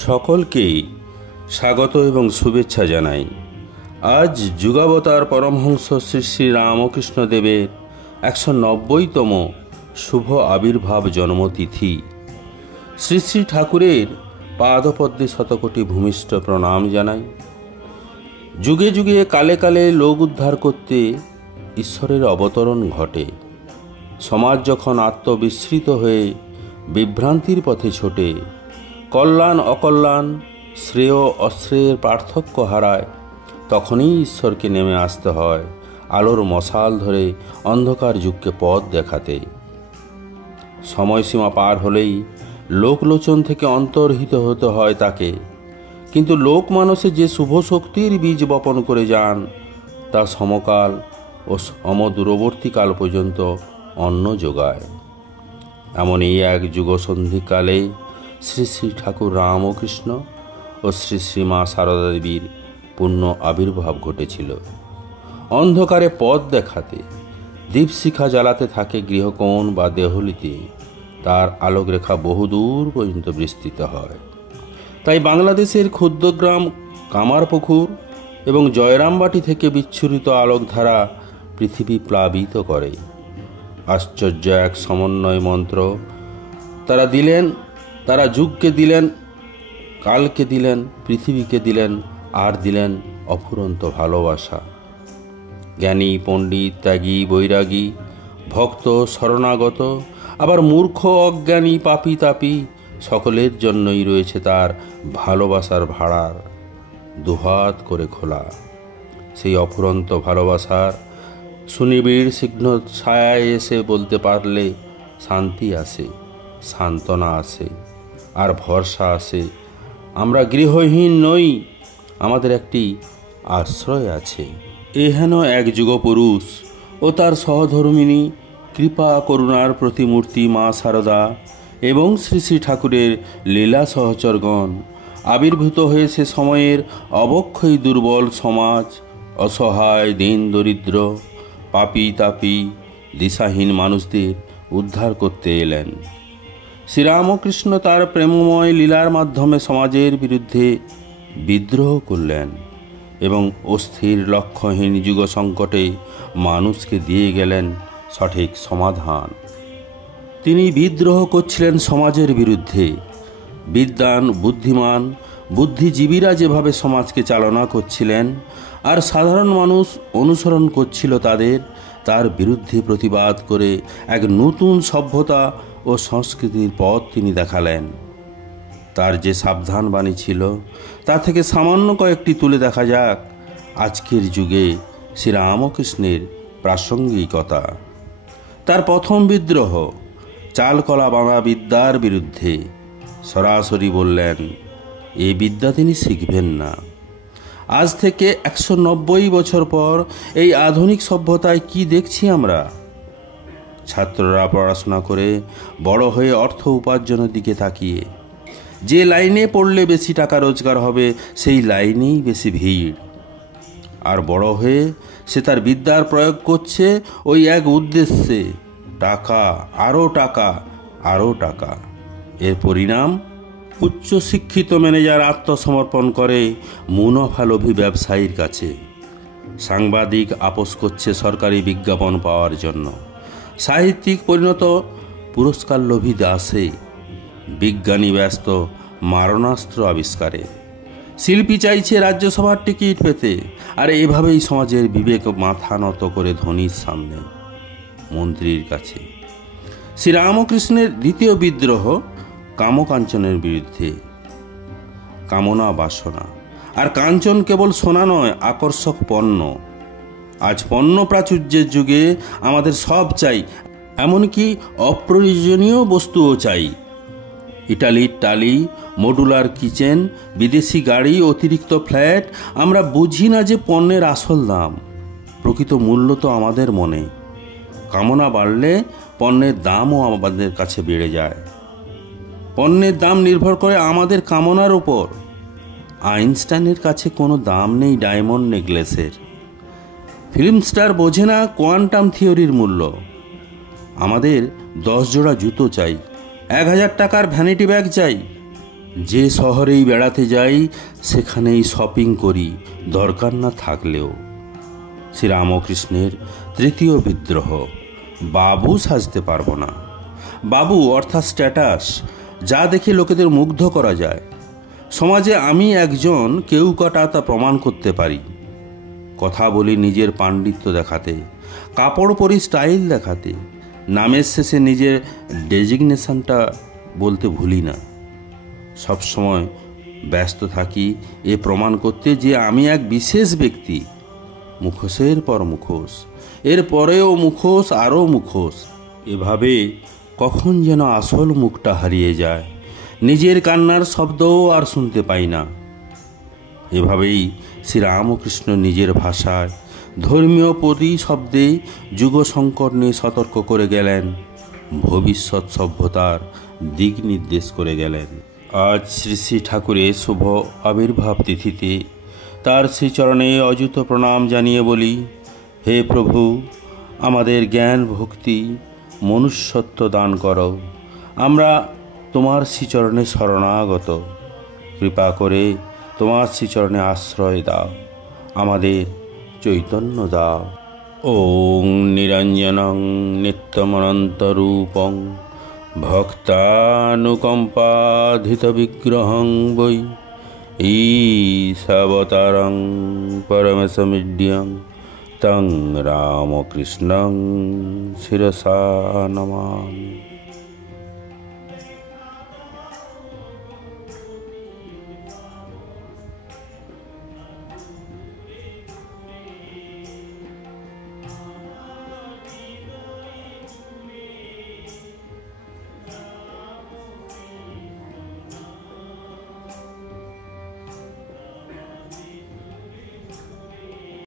সকলকেই স্বাগত এবং শুভেচ্ছা জানাই। আজ যুগাবতার পরমহংস শ্রী শ্রী রামকৃষ্ণ দেবের 190তম শুভ আবির্ভাব জন্মতিথি। শ্রী শ্রী ঠাকুরের পাদপদ্মে শতকোটি ভূমিষ্ঠ প্রণাম জানাই। যুগে যুগে কালে কালে লোক উদ্ধার করতে ঈশ্বরের অবতরণ ঘটে। সমাজ যখন আত্মবিস্মৃত হয়ে বিভ্রান্তির পথে ছোটে, কল্যাণ অকল্যাণ, শ্রেয় অশ্রেয়ের পার্থক্য হারায়, তখনই ঈশ্বরকে নেমে আসতে হয় আলোর মশাল ধরে অন্ধকার যুগকে পথ দেখাতে। সময়সীমা পার হলেই লোকলোচন থেকে অন্তর্হিত হতে হয় তাকে, কিন্তু লোক মানুষে যে শুভ শক্তির বীজ বপন করে যান তা সমকাল ও সমদূরবর্তীকাল পর্যন্ত অন্ন যোগায়। এমনই এক যুগসন্ধিকালে শ্রী শ্রী ঠাকুর রামকৃষ্ণ ও শ্রী শ্রী মা সারদা দেবীর পূর্ণ আবির্ভাব ঘটেছিল। অন্ধকারে পথ দেখাতে দীপশিখা জ্বালাতে থাকে গৃহকোণ বা দেহলিতে, তার আলোকরেখা বহুদূর পর্যন্ত বিস্তৃত হয়। তাই বাংলাদেশের ক্ষুদ্রগ্রাম কামারপুকুর এবং জয়রামবাটি থেকে বিচ্ছুরিত আলোকধারা পৃথিবী প্লাবিত করে। আশ্চর্য এক সমন্বয় মন্ত্র তারা যুগকে দিলেন, কালকে দিলেন, পৃথিবীকে দিলেন, আর দিলেন অফুরন্ত ভালোবাসা। জ্ঞানী পণ্ডিত, ত্যাগী বৈরাগী, ভক্ত শরণাগত, আবার মূর্খ অজ্ঞানী পাপী তাপী, সকলের জন্যই রয়েছে তার ভালোবাসার ভাড়ার দুহাত করে খোলা। সেই অফুরন্ত ভালোবাসার সুনিবিড় সিঘ্ন ছায়ায় এসে বলতে পারলে শান্তি আসে, সান্ত্বনা আসে, আর ভরসা আসে। আমরা গৃহহীন নই, আমাদের একটি আশ্রয় আছে। এহেন এক যুগপুরুষ ও তার সহধর্মিণী কৃপা করুণার প্রতিমূর্তি মা সারদা এবং শ্রী শ্রী ঠাকুরের লীলা সহচরগণ আবির্ভূত হয়েছে সময়ের অবক্ষয়ী দুর্বল সমাজ, অসহায় দীন দরিদ্র, পাপী তাপী, দিশাহীন মানুষদের উদ্ধার করতে এলেন। শ্রীরামকৃষ্ণ তার প্রেমময় লীলার মাধ্যমে সমাজের বিরুদ্ধে বিদ্রোহ করলেন এবং অস্থির লক্ষ্যহীন যুগ সংকটে মানুষকে দিয়ে গেলেন সঠিক সমাধান। তিনি বিদ্রোহ করছিলেন সমাজের বিরুদ্ধে। বিদ্বান, বুদ্ধিমান, বুদ্ধিজীবীরা যেভাবে সমাজকে চালনা করছিলেন আর সাধারণ মানুষ অনুসরণ করছিল তার বিরুদ্ধে প্রতিবাদ করে এক নতুন সভ্যতা ও সংস্কৃতির পথ তিনি দেখালেন। তার যে সাবধান বাণী ছিল তা থেকে সামান্য কয়েকটি তুলে দেখা যাক আজকের যুগে শ্রীরামকৃষ্ণের প্রাসঙ্গিকতা। তার প্রথম বিদ্রোহ চালকলা বাঁধা বিদ্যার বিরুদ্ধে। সরাসরি বললেন, এ বিদ্যা তিনি শিখবেন না। আজ থেকে 190 বছর পর এই আধুনিক সভ্যতায় কি দেখছি আমরা? ছাত্ররা পড়াশোনা করে বড় হয়ে অর্থ উপার্জনের দিকে তাকিয়ে যে লাইনে পড়লে বেশি টাকা রোজগার হবে সেই লাইনেই বেশি ভিড়। আর বড় হয়ে সে তার বিদ্যার প্রয়োগ করছে ওই এক উদ্দেশ্যে, টাকা, আরও টাকা, আরও টাকা। এর পরিণাম উচ্চশিক্ষিত ম্যানেজার আত্মসমর্পণ করে মুনাফালোভী ব্যবসায়ীর কাছে। সাংবাদিক আপোস করছে সরকারি বিজ্ঞাপন পাওয়ার জন্য। সাহিত্যিক পরিণত পুরস্কার লোভী দাসে। বিজ্ঞানী ব্যস্ত মারণাস্ত্র আবিষ্কারে। শিল্পী চাইছে রাজ্যসভার টিকিট পেতে। আর এভাবেই সমাজের বিবেক মাথা নত করে ধনীর সামনে, মন্ত্রীর কাছে। শ্রীরামকৃষ্ণের দ্বিতীয় বিদ্রোহ কামকাঞ্চনের বিরুদ্ধে। কামনা বাসনা আর কাঞ্চন কেবল সোনা নয়, আকর্ষক পণ্য। আজ পণ্য প্রাচুর্যের যুগে আমাদের সব চাই, এমনকি অপ্রয়োজনীয় বস্তুও চাই। ইটালির টালি, মডুলার কিচেন, বিদেশি গাড়ি, অতিরিক্ত ফ্ল্যাট। আমরা বুঝি না যে পণ্যের আসল দাম, প্রকৃত মূল্য তো আমাদের মনে। কামনা বাড়লে পণ্যের দামও আমাদের কাছে বেড়ে যায়। পণ্যের দাম নির্ভর করে আমাদের কামনার উপর। আইনস্টাইনের কাছে কোনো দাম নেই ডায়মন্ড নেকলেসের। ফিল্ম স্টার বোঝে না কোয়ান্টাম থিওরির মূল্য। আমাদের 10 জোড়া জুতো চাই, 1000 টাকার ভ্যানিটি ব্যাগ চাই, যে শহরেই বেড়াতে যাই সেখানেই শপিং করি, দরকার না থাকলেও। শ্রীরামকৃষ্ণের তৃতীয় বিদ্রোহ। বাবু সাজতে পারবো না। বাবু অর্থাৎ স্ট্যাটাস, যা দেখে লোকেদের মুগ্ধ করা যায়। সমাজে আমি একজন কেউ কটা তা প্রমাণ করতে পারি। কথা বলি নিজের পাণ্ডিত্য দেখাতে, কাপড় পরি স্টাইল দেখাতে, নামের শেষে নিজের ডেজিগনেশনটা বলতে ভুলি না। সবসময় ব্যস্ত থাকি এ প্রমাণ করতে যে আমি এক বিশেষ ব্যক্তি। মুখোশের পর মুখোশ, এর পরেও মুখোশ, আরও মুখোশ। এভাবে কখন যেন আসল মুখটা হারিয়ে যায়, নিজের কান্নার শব্দও আর শুনতে পাই না। এভাবেই শ্রীরামকৃষ্ণ নিজের ভাষায় ধর্মীয় প্রতিশব্দে যুগ সংকট নিয়ে সতর্ক করে গেলেন, ভবিষ্যৎ সভ্যতার দিক নির্দেশ করে গেলেন। আজ শ্রী শ্রী ঠাকুরের শুভ আবির্ভাব তিথিতে তার শ্রীচরণে অযুত প্রণাম জানিয়ে বলি, হে প্রভু, আমাদের জ্ঞান ভক্তি মনুষ্যত্ব দান করো। আমরা তোমার শ্রীচরণে শরণাগত। কৃপা করে তোমার শ্রীচরণে আশ্রয় দাও, আমাদের চৈতন্য দাও। ওং নিরঞ্জনং নিত্যমনন্তরূপং ভক্তানুকম্পাধিত বিগ্রহং বৈ ঈশাবতারং পরমসমীড্যং তং রামকৃষ্ণং শিরসা নমামি।